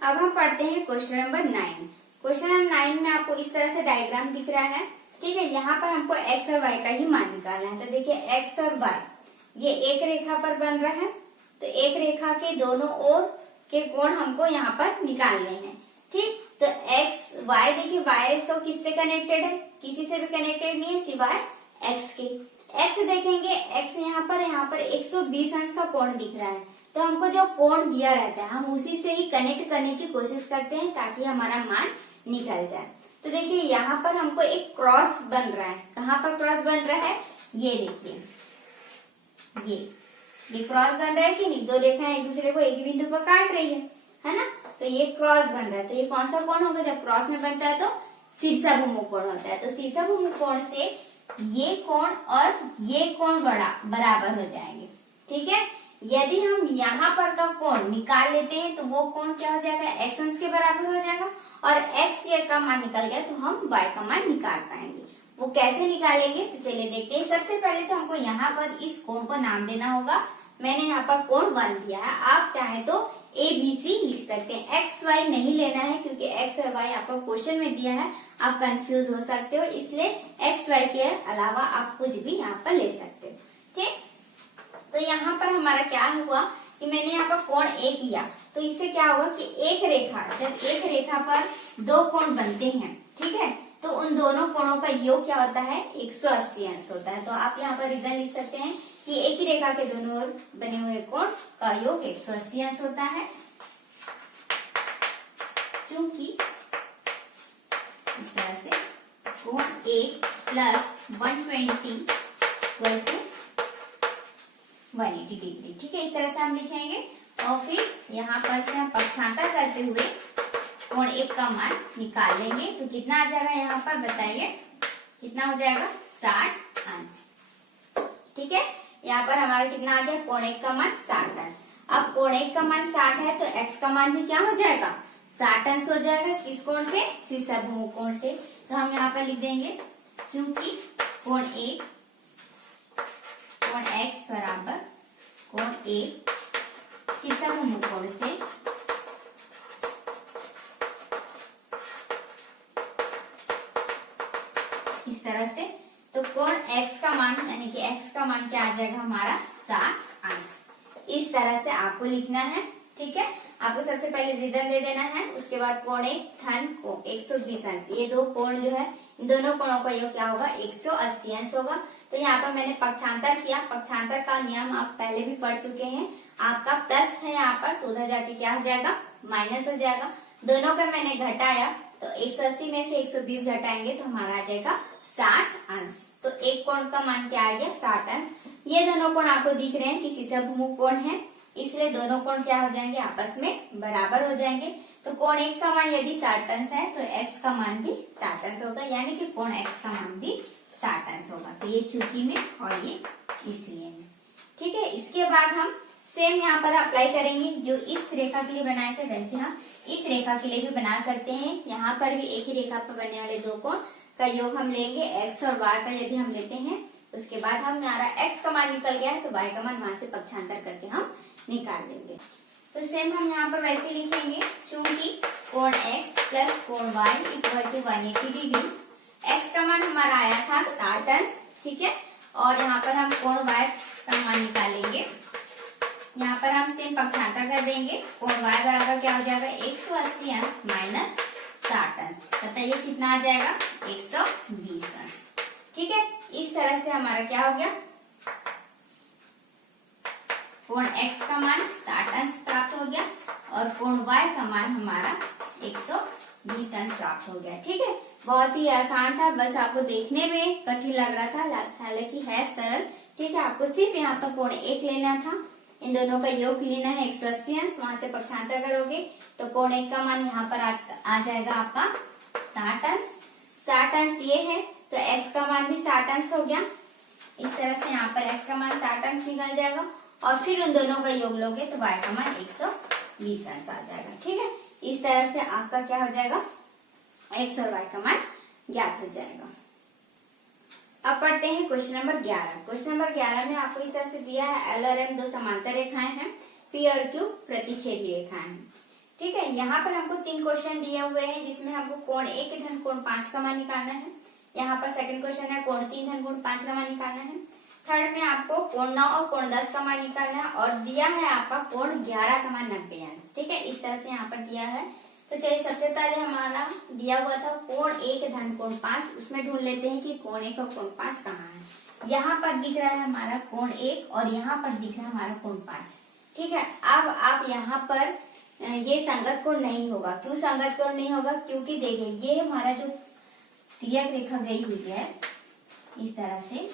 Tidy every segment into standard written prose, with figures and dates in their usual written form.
अब हम पढ़ते हैं क्वेश्चन नंबर 9। क्वेश्चन नंबर 9 में आपको इस तरह से डायग्राम दिख रहा है, ठीक है। यहाँ पर हमको एक्स और वाई का ही मान निकालना है। तो देखिए एक्स और वाई ये एक रेखा पर बन रहा है, तो एक रेखा के दोनों ओर के कोण हमको यहाँ पर निकालने हैं, ठीक। तो एक्स वाई, देखिए वाई तो किससे कनेक्टेड है, किसी से भी कनेक्टेड नहीं है सिवाय एक्स के। एक्स देखेंगे, एक्स यहाँ पर 120 अंश का कोण दिख रहा है, तो हमको जो कोण दिया रहता है हम उसी से ही कनेक्ट करने की कोशिश करते हैं ताकि हमारा मान निकल जाए। तो देखिए यहाँ पर हमको एक क्रॉस बन रहा है। कहाँ पर क्रॉस बन रहा है, ये देखिए, ये क्रॉस बन रहा है कि नहीं। दो रेखाएं एक दूसरे को एक ही बिंदु पर काट रही है ना। तो ये क्रॉस बन रहा है। तो ये कौन सा कोण होगा, जब क्रॉस में बनता है तो शीर्षाभिमुख कोण होता है। तो शीर्षाभिमुख कोण से ये कोण और ये कोण बराबर हो जाएंगे, ठीक है। यदि हम यहाँ पर का कोण निकाल लेते हैं तो वो कोण क्या हो जाएगा, एक्स अंश के बराबर हो जाएगा, और एक्स ये का मान निकल गया तो हम वाई का मान निकाल पाएंगे। वो कैसे निकालेंगे, तो चलिए देखते हैं। सबसे पहले तो हमको यहाँ पर इस कोण को नाम देना होगा। मैंने यहाँ पर कोण 1 दिया है, आप चाहे तो ABC लिख सकते हैं। एक्स वाई नहीं लेना है क्योंकि एक्स और वाई आपको क्वेश्चन में दिया है, आप कंफ्यूज हो सकते हो, इसलिए एक्स वाई के अलावा आप कुछ भी यहाँ पर ले सकते हो, ठीक। तो यहाँ पर हमारा क्या हुआ कि मैंने यहाँ पर कोण 1 लिया, तो इससे क्या होगा कि जब एक रेखा पर दो कोण बनते हैं, ठीक है, तो उन दोनों कोणों का योग क्या होता है, 180 अंश होता है। तो आप यहाँ पर रीजन लिख सकते हैं कि एक ही रेखा के दोनों ओर बने हुए कोण का योग 180 अंश होता है। चूंकि इस तरह से कोण 1 प्लस 120 इक्वल टू 180 डिग्री, ठीक है। इस तरह से हम लिखेंगे और फिर यहाँ पर से हम पक्षांतर करते हुए कोण 1 का मान निकाल लेंगे। तो कितना आ जाएगा यहाँ पर बताइए, कितना हो जाएगा, 60 अंश, ठीक है। यहाँ पर हमारा कितना आ गया, कोण 1 का मान 60 अंश। अब कोण 1 का मान 60 है तो एक्स का मान भी क्या हो जाएगा, 60 अंश हो जाएगा। किस कोण से, शीर्षाभिमुख कोण से। तो हम यहाँ पर लिख देंगे चूंकि कोण एक्स बराबर कोण 1 शीर्षाभिमुख कोण से इस तरह से, तो कोण x का मान यानी कि x का मान क्या आ जाएगा हमारा, 60 अंश। इस तरह से आपको लिखना है, ठीक है। आपको सबसे पहले रीजन दे देना है, उसके बाद कोण 1 धन कोण 120 अंश। ये दो कोण जो है, इन दोनों कोणों का योग क्या होगा, 180 अंश होगा। तो यहाँ पर मैंने पक्षांतर किया। पक्षांतर का नियम आप पहले भी पढ़ चुके हैं। आपका प्लस है यहाँ पर, तो उधर जाके क्या हो जाएगा, माइनस हो जाएगा। दोनों का मैंने घटाया तो 180 में से 120 घटाएंगे तो हमारा आ जाएगा 60 अंश। तो एक कोण का मान क्या आ गया, 60 अंश। ये दोनों कोण आपको दिख रहे हैं कि शीर्षाभिमुख कोण है, इसलिए दोनों कोण क्या हो जाएंगे, आपस में बराबर हो जाएंगे। तो कोण 1 का मान यदि 60 अंश है तो x का मान भी 60 अंश होगा, यानी कि कोण x का मान भी 60 अंश होगा। तो ये चूंकि में और ये इसलिए में, ठीक है। इसके बाद हम सेम यहाँ पर अप्लाई करेंगे, जो इस रेखा के लिए बनाए थे वैसे हम इस रेखा के लिए भी बना सकते हैं। यहाँ पर भी एक ही रेखा पर बनने वाले दो कोण का योग हम लेंगे, x और y का यदि हम लेते हैं, उसके बाद हमारा x का मान निकल गया है तो y का मान वहां से पक्षांतर करके हम निकाल लेंगे। तो सेम हम यहाँ पर वैसे लिखेंगे, चूंकि कोण x प्लस कोण y equal to 180 degree. x का मान हमारा आया था 60 अंश, ठीक है, और यहाँ पर हम कोण y का मान निकालेंगे। यहाँ पर हम सेम पक्षांतर कर देंगे। कोण y बराबर क्या हो जाएगा, 180 अंश माइनस 60 अंश। बताइए कितना आ जाएगा, 120 अंश, ठीक है। इस तरह से हमारा क्या हो गया, कोण x का मान 60 अंश प्राप्त हो गया और कोण y का मान हमारा 120 अंश प्राप्त हो गया, ठीक है। बहुत ही आसान था, बस आपको देखने में कठिन लग रहा था, हालांकि है सरल, ठीक है। आपको सिर्फ यहाँ पर कोण 1 लेना था, इन दोनों का योग लेना है 180 अंश, वहां से पक्षांतर करोगे तो कोण 1 का मान यहाँ पर आ जाएगा आपका 60 अंश। 60 अंश ये है तो x का मान भी 60 अंश हो गया। इस तरह से यहाँ पर x का मान 60 अंश निकल जाएगा और फिर उन दोनों का योग लोगे तो y का मान 120 अंश आ जाएगा, ठीक है। इस तरह से आपका क्या हो जाएगा, x और y का मान ज्ञात हो जाएगा। अब पढ़ते हैं क्वेश्चन नंबर 11। क्वेश्चन नंबर 11 में आपको इस तरह से दिया है, L और M दो समांतर रेखाएं हैं, P और Q प्रतिच्छेदी रेखाएं हैं, ठीक है, यहाँ पर हमको 3 क्वेश्चन दिए हुए हैं जिसमें हमको कोण 1 धन कोण 5 का मान निकालना है। यहाँ पर सेकंड क्वेश्चन है कोण 3 धन कोण 5 का मान निकालना है। थर्ड में आपको कोण 9 और कोण 10 का मान निकालना है और दिया है आपका कोण 11 का मान 90 अंश। ठीक है, इस तरह से यहाँ पर दिया है। तो चलिए सबसे पहले हमारा दिया हुआ था कोण 1 धन कोण 5, उसमें ढूंढ लेते हैं कि कोण 1 और कोण 5 कहाँ है। यहाँ पर दिख रहा है हमारा कोण 1 और यहाँ पर दिख रहा है हमारा कोण 5। ठीक है, अब आप यहाँ पर ये संगत कोण नहीं होगा। क्यों संगत कोण नहीं होगा? क्योंकि देखिए ये हमारा जो तिर्यक रेखा गई हुई है इस तरह से,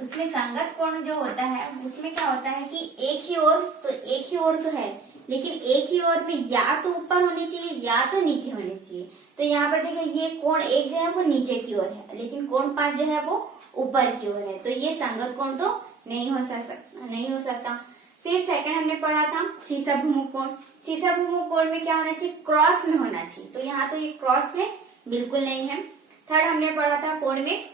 उसमें संगत कोण जो होता है उसमें क्या होता है कि एक ही ओर तो है, लेकिन एक ही ओर में या तो ऊपर होनी चाहिए या तो नीचे होनी चाहिए। तो यहाँ पर देखिए ये कोण 1 जो है वो नीचे की ओर है, लेकिन कोण 5 जो है वो ऊपर की ओर है। तो ये संगत कोण तो नहीं हो सकता। फिर सेकंड हमने पढ़ा था सीसाभुमुख कोण। सीसाभुमुख कोण में क्या होना चाहिए? क्रॉस में होना चाहिए। तो यहाँ तो ये क्रॉस में बिल्कुल नहीं है। थर्ड हमने पढ़ा था कोण में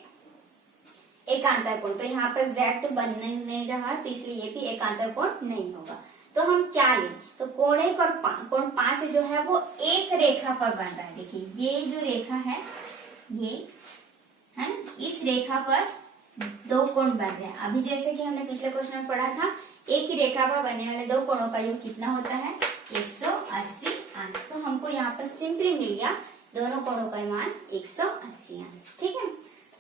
एकांतर कोण। तो यहाँ पर Z तो बन नहीं रहा, तो इसलिए ये भी एकांतर कोण नहीं होगा। तो हम क्या लें? तो कोण 1 और कोण 5 जो है वो एक रेखा पर बन रहा है। देखिए ये जो रेखा है ये है, इस रेखा पर 2 कोण बन रहे हैं। अभी जैसे कि हमने पिछले क्वेश्चन में पढ़ा था, एक ही रेखा पर बनने वाले 2 कोणों का योग कितना होता है? 180 अंश। तो हमको यहाँ पर सिंपली मिल गया दोनों कोणों का मान 180 अंश। ठीक है,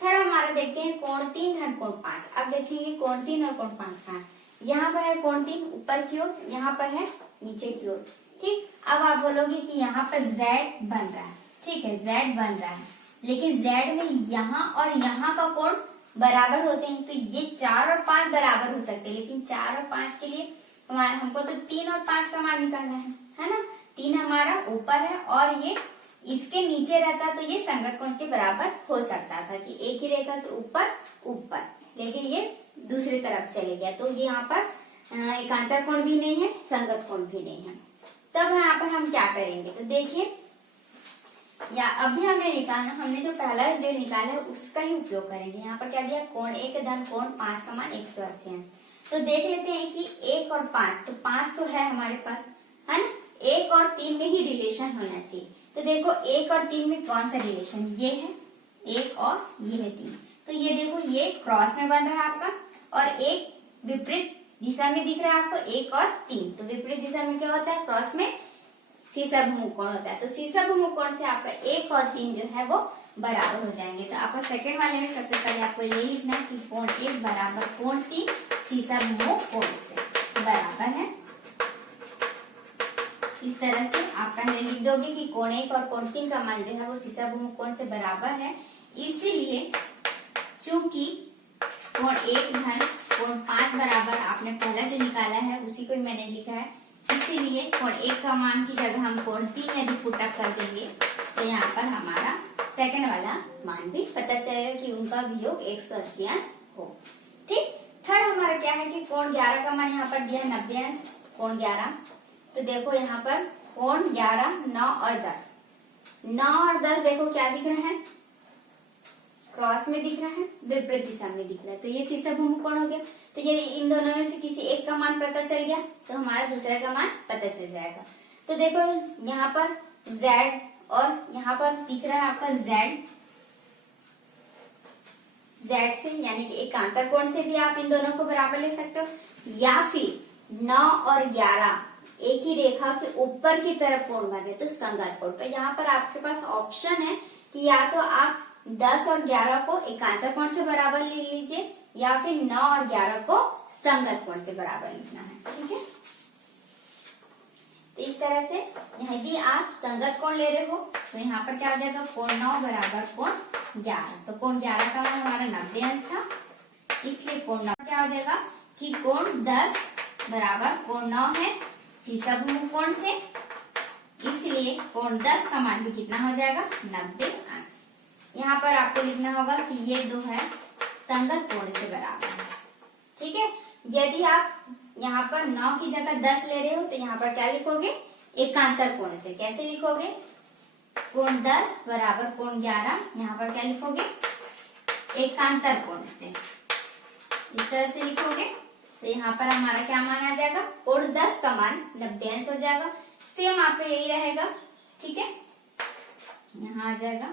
थर्ड हमारा देखते हैं कोण 3 धन कोण 5। अब देखेंगे कोण 3 और कोण 5 कहाँ है। यहाँ पर है कोण 3 ऊपर की ओर, यहाँ पर है नीचे की ओर। ठीक, अब आप बोलोगे कि यहाँ पर Z बन रहा है। ठीक है, Z बन रहा है, लेकिन Z में यहाँ और यहाँ का कोण बराबर होते हैं। तो ये 4 और 5 बराबर हो सकते हैं, लेकिन 4 और 5 के लिए हमको तो 3 और 5 का मान निकालना है ना। 3 हमारा ऊपर है और ये इसके नीचे रहता तो ये संगत कोण के बराबर हो सकता था कि एक ही रेखा तो ऊपर, लेकिन ये दूसरी तरफ चले गया। तो ये यहाँ पर एकांतर कोण भी नहीं है, संगत कोण भी नहीं है। तब यहाँ पर हम क्या करेंगे? तो देखिए या अभी हमने जो पहला जो निकाला है उसका ही उपयोग करेंगे। यहाँ पर क्या दिया? कोण 1 धन कोण 5 का मान 180 अंश। तो देख लेते हैं कि 1 और 5, तो 5 तो है हमारे पास, है ना। 1 और 3 में ही रिलेशन होना चाहिए। तो देखो 1 और 3 में कौन सा रिलेशन? ये है 1 और ये है 3। तो ये देखो ये क्रॉस में बन रहा है आपका, और एक विपरीत दिशा में दिख रहा है आपको 1 और 3। तो विपरीत दिशा में क्या होता है? क्रॉस में सीसाभुमुख कोण होता है। तो सीसाभुमुख कोण से आपका 1 और 3 जो है वो बराबर हो जाएंगे। तो आपका सेकंड वाले में सबसे पहले आपको ये लिखना है कि कोण 1 बराबर कोण 3 सीसाभुमुख कोण से बराबर है। इस तरह से आप पहले लिख दोगे कि कोण 1 और कोण 3 का मान जो है वो सीसाभुमुख कोण से बराबर है। इसीलिए चूंकि कोण 1 धन कोण 5 बराबर आपने पहला जो निकाला है उसी को ही मैंने लिखा है, इसीलिए कोण 1 का मान की जगह हम कोण 3 यदि पुटअप कर देंगे तो यहाँ पर हमारा सेकंड वाला मान भी पता चलेगा कि उनका वियोग 180 अंश हो। ठीक, थर्ड हमारा क्या है कि कोण 11 का मान यहाँ पर दिया है 90 अंश। कोण 11, तो देखो यहाँ पर कोण 11, 9 और 10, 9 और 10 देखो क्या दिख रहा है? क्रॉस में दिख रहा है, विपरीत दिशा में दिख रहा है। तो ये सीसाभुमुख कोण हो गया। तो ये इन दोनों में से किसी एक का मान पता चल गया तो हमारा दूसरे का मान पता चल जाएगा। तो देखो यहाँ पर Z और यहाँ पर दिख रहा है आपका Z से, यानी कि एकांतर कोण से भी आप इन दोनों को बराबर ले सकते हो, या फिर 9 और 11 एक ही रेखा के ऊपर की तरफ कोण बने तो संगत कोण। तो यहाँ पर आपके पास ऑप्शन है कि या तो आप 10 और 11 को एकांतर कोण से बराबर ले लीजिए या फिर 9 और 11 को संगत कोण से बराबर लिखना है। ठीक है, तो इस तरह से यदि आप संगत कोण ले रहे हो तो यहाँ पर क्या हो जाएगा? कोण 9 बराबर कोण 11। तो कोण 11 का मान हमारा 90 अंश था, इसलिए कोण 9 क्या हो जाएगा कि कोण 10 बराबर कोण 9 है सीसाभुमुख कोण से, इसलिए कोण 10 का मान भी कितना हो जाएगा? 90 अंश। यहाँ पर आपको लिखना होगा कि ये 2 है संगत कोण से बराबर है। ठीक है, यदि आप यहाँ पर 9 की जगह 10 ले रहे हो तो यहाँ पर क्या लिखोगे? एकांतर कोण से। कैसे लिखोगे? कोण 10 बराबर कोण 11, यहाँ पर क्या लिखोगे? एकांतर कोण से। इस तरह से लिखोगे तो यहाँ पर हमारा क्या मान आ जाएगा? कोण 10 का मान 90 अंश हो जाएगा। सेम आपका यही रहेगा, ठीक है। यहाँ आ जाएगा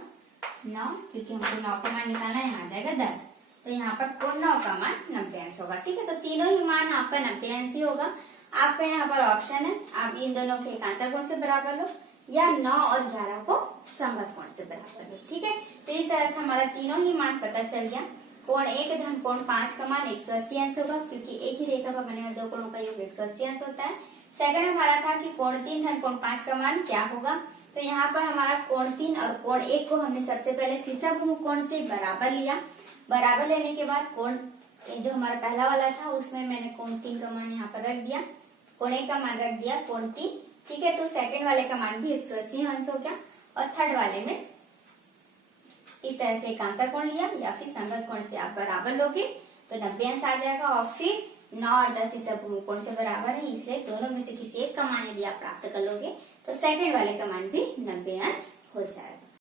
9, क्योंकि हमको 9 का मान निकालना है, यहाँ आ जाएगा 10। तो यहाँ पर कोण 9 का मान 90 अंश होगा, ठीक है। तो तीनों ही मान आपका 90 अंश ही होगा। आपका यहाँ पर ऑप्शन है, आप इन दोनों के एकांतर कोण से बराबर लो या 9 और 11 को संगत कोण से बराबर लो, ठीक है। तो इस तरह से हमारा तीनों ही मान पता चल गया। कोण 1 धन कोण 5 का मान 180 अंश होगा, क्योंकि एक ही रेखा पर बने हुए दो कोणों का योग 180 अंश होता है। सेकंड हमारा था कि कोण 3 धन कोण 5 का मान क्या होगा। तो यहाँ पर हमारा कोण 3 और कोण 1 को हमने सबसे पहले सीसाभुमु कोण से बराबर लिया। बराबर लेने के बाद कोण जो हमारा पहला वाला था उसमें मैंने कोण 3 का मान यहाँ पर रख दिया, कोण 1 का मान रख दिया कोण 3, ठीक है। तो सेकंड वाले का मान भी 180 अंश हो गया और थर्ड वाले में इस तरह से एकांतर कोण लिया या फिर संगत कोण से आप बराबर लोगे तो 90 अंश आ जाएगा। और फिर 9 और 10 इस कोण से बराबर है, इसलिए दोनों में से किसी एक का मान यदि आप प्राप्त कर लोगे तो सेकंड वाले का मान भी 90 अंश हो जाएगा।